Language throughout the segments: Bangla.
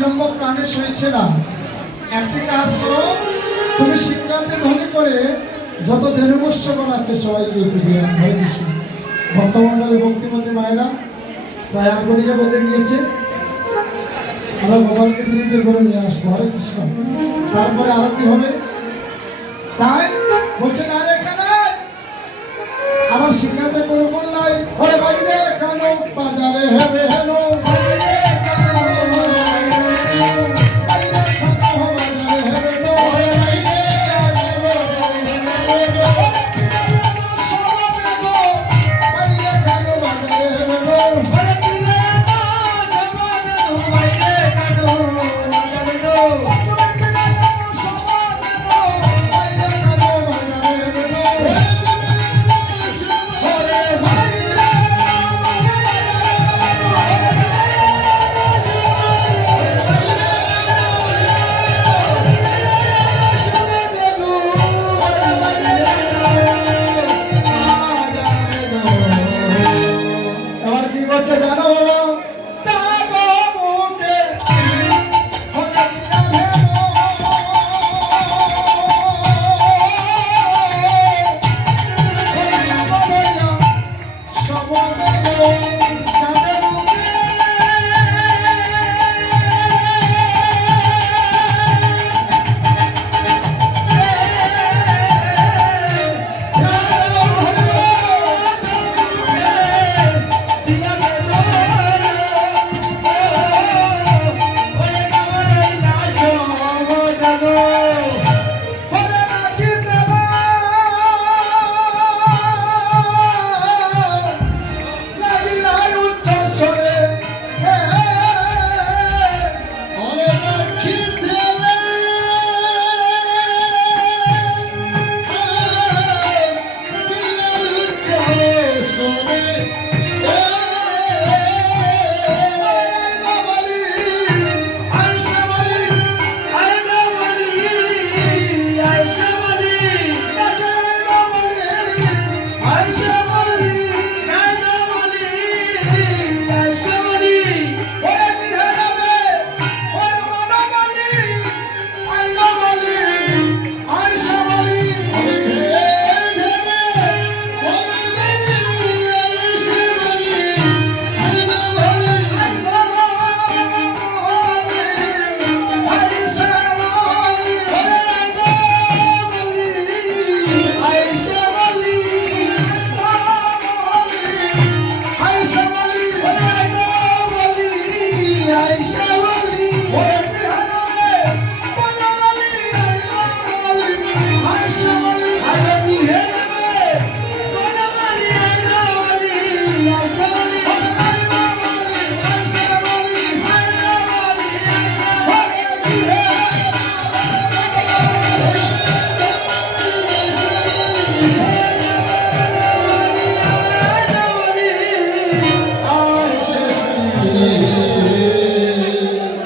বিলম্ব প্রাণে সইছে না। একটি কাজ করো, তুমি সিংহাতে ধনী করে যত ধনুবস্যগণ আছে সবাইকে ফিরিয়ে ঘরে দিছি। ভক্তমণ্ডলী ভক্তিমতী মায়েরা প্রায় 8 ঘটিকা বেজে গিয়েছে। আমরা গোপালকে তিরিজে করে নিয়ে আসবো। হরে কৃষ্ণ। তারপরে আরতি হবে। তাই বলছে না রে কানাই, আমার সিংহাতে কোনো কোন নাই। ওরে বাইরে কানো বাজারে হেবে হেলো, বাইরে কানো বাইরে কানো বাজারে হেবে লো, বাইরে কানো বাইরে কানো বাজারে হেবে লো, ওরে কিরে না জমানে দু বাইরে কানো বাজারে লো, ওরে কিরে না সমানে লো বাইরে কানো বাজারে হেবে লো, ওরে বাইরে এবার কি করছে জানো বাবা? চাবো বুকে হরে দিয়া ভেলো, হরে বলয়া সবদে গো চাঁদে বুকে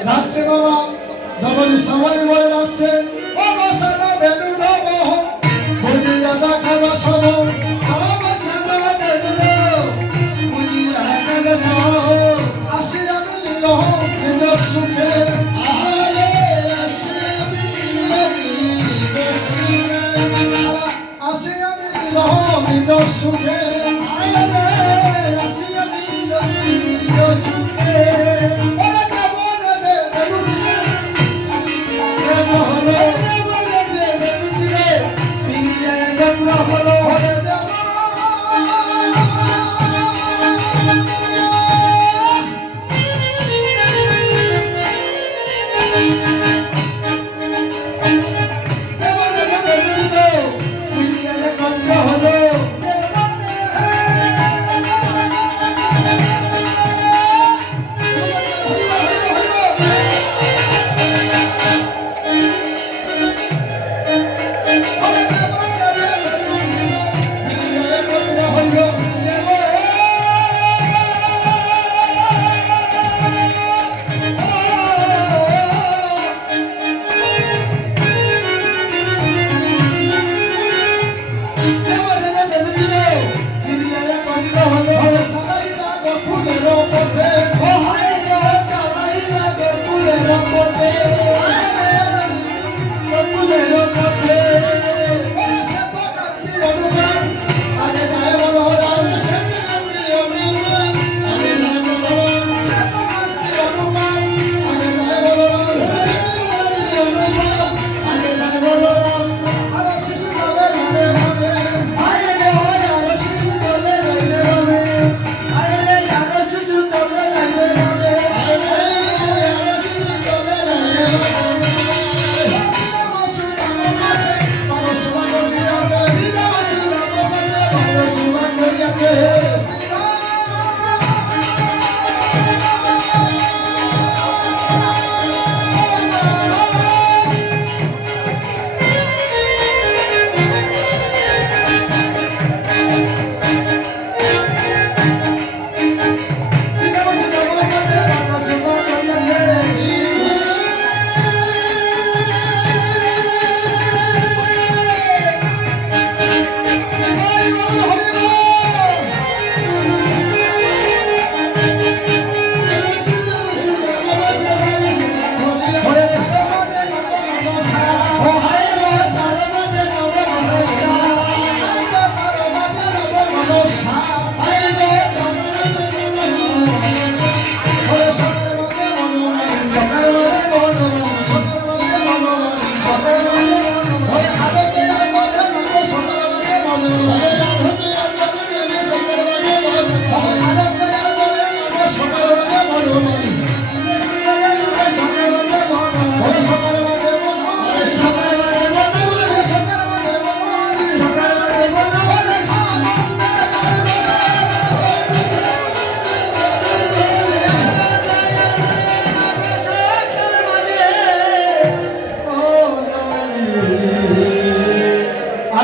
ডাকছে বাবা, ধবলি সবাই বলে ডাকছে, ও বসানো বেনু নব বুঝিয়া দেখানো শোনো, ও বসানো বেনু বুঝিয়া দেখানো শোনো, আসি আমি লীল নিজ সুখে, আহারে আসি আমি লীল আসি আমি লীল নিজ সুখে, আহারে আসি আমি লীল নিজ সুখে,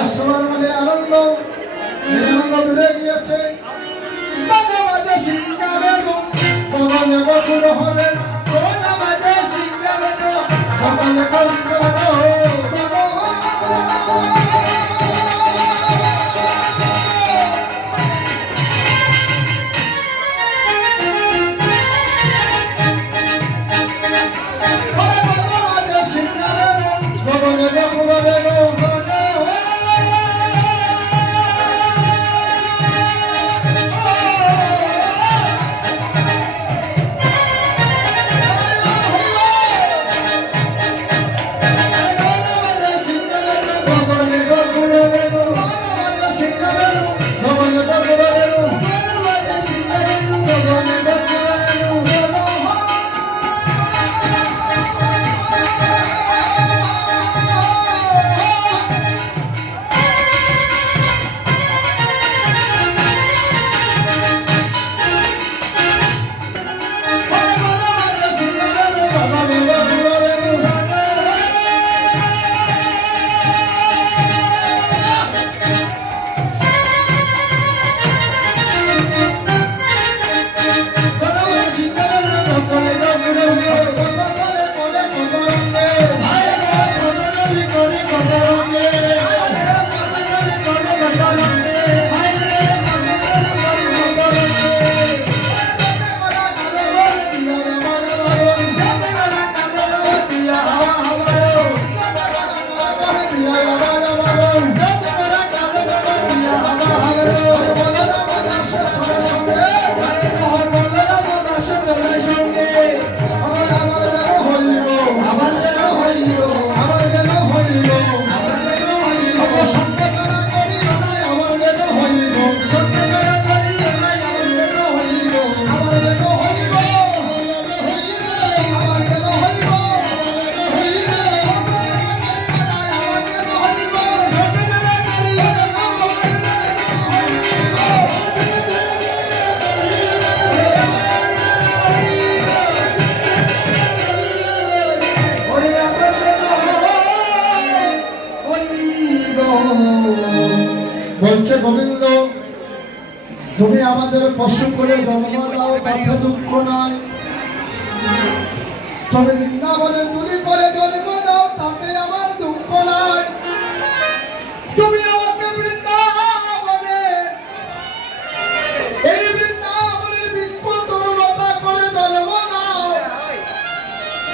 আর সবার মনে আনন্দ নিরানন্দ দূরে গিয়েছে বাজে বাজে সিঙ্গারে ভগবানে বকুল হলে বাজে বাজে সিঙ্গারে ভগবানে বকুল হলে বলছে গোবিন্দ তুমি আমাদের পশু করে জন্ম দাও তাতে দুঃখ নয় তবে বৃন্দাবনের তুলি করে জন্ম দাও তাতে আমার দুঃখ নয় তুমি আমাকে বৃন্দাবনে এই বৃন্দাবনের বৃক্ষ তরুলতা করে জন্ম দাও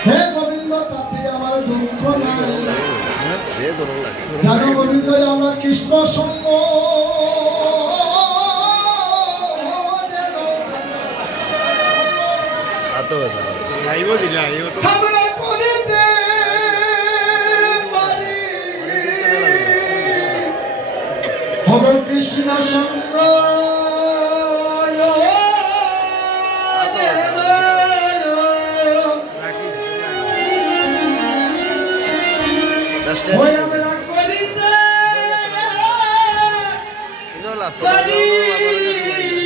হে গোবিন্দ তাতে আমার দুঃখ নাই জানো গোবিন্দ আমরা কৃষ্ণ সঙ্গ আমরা করিতে পারি হরে কৃষ্ণ সঙ্গ আমরা করিতে পারি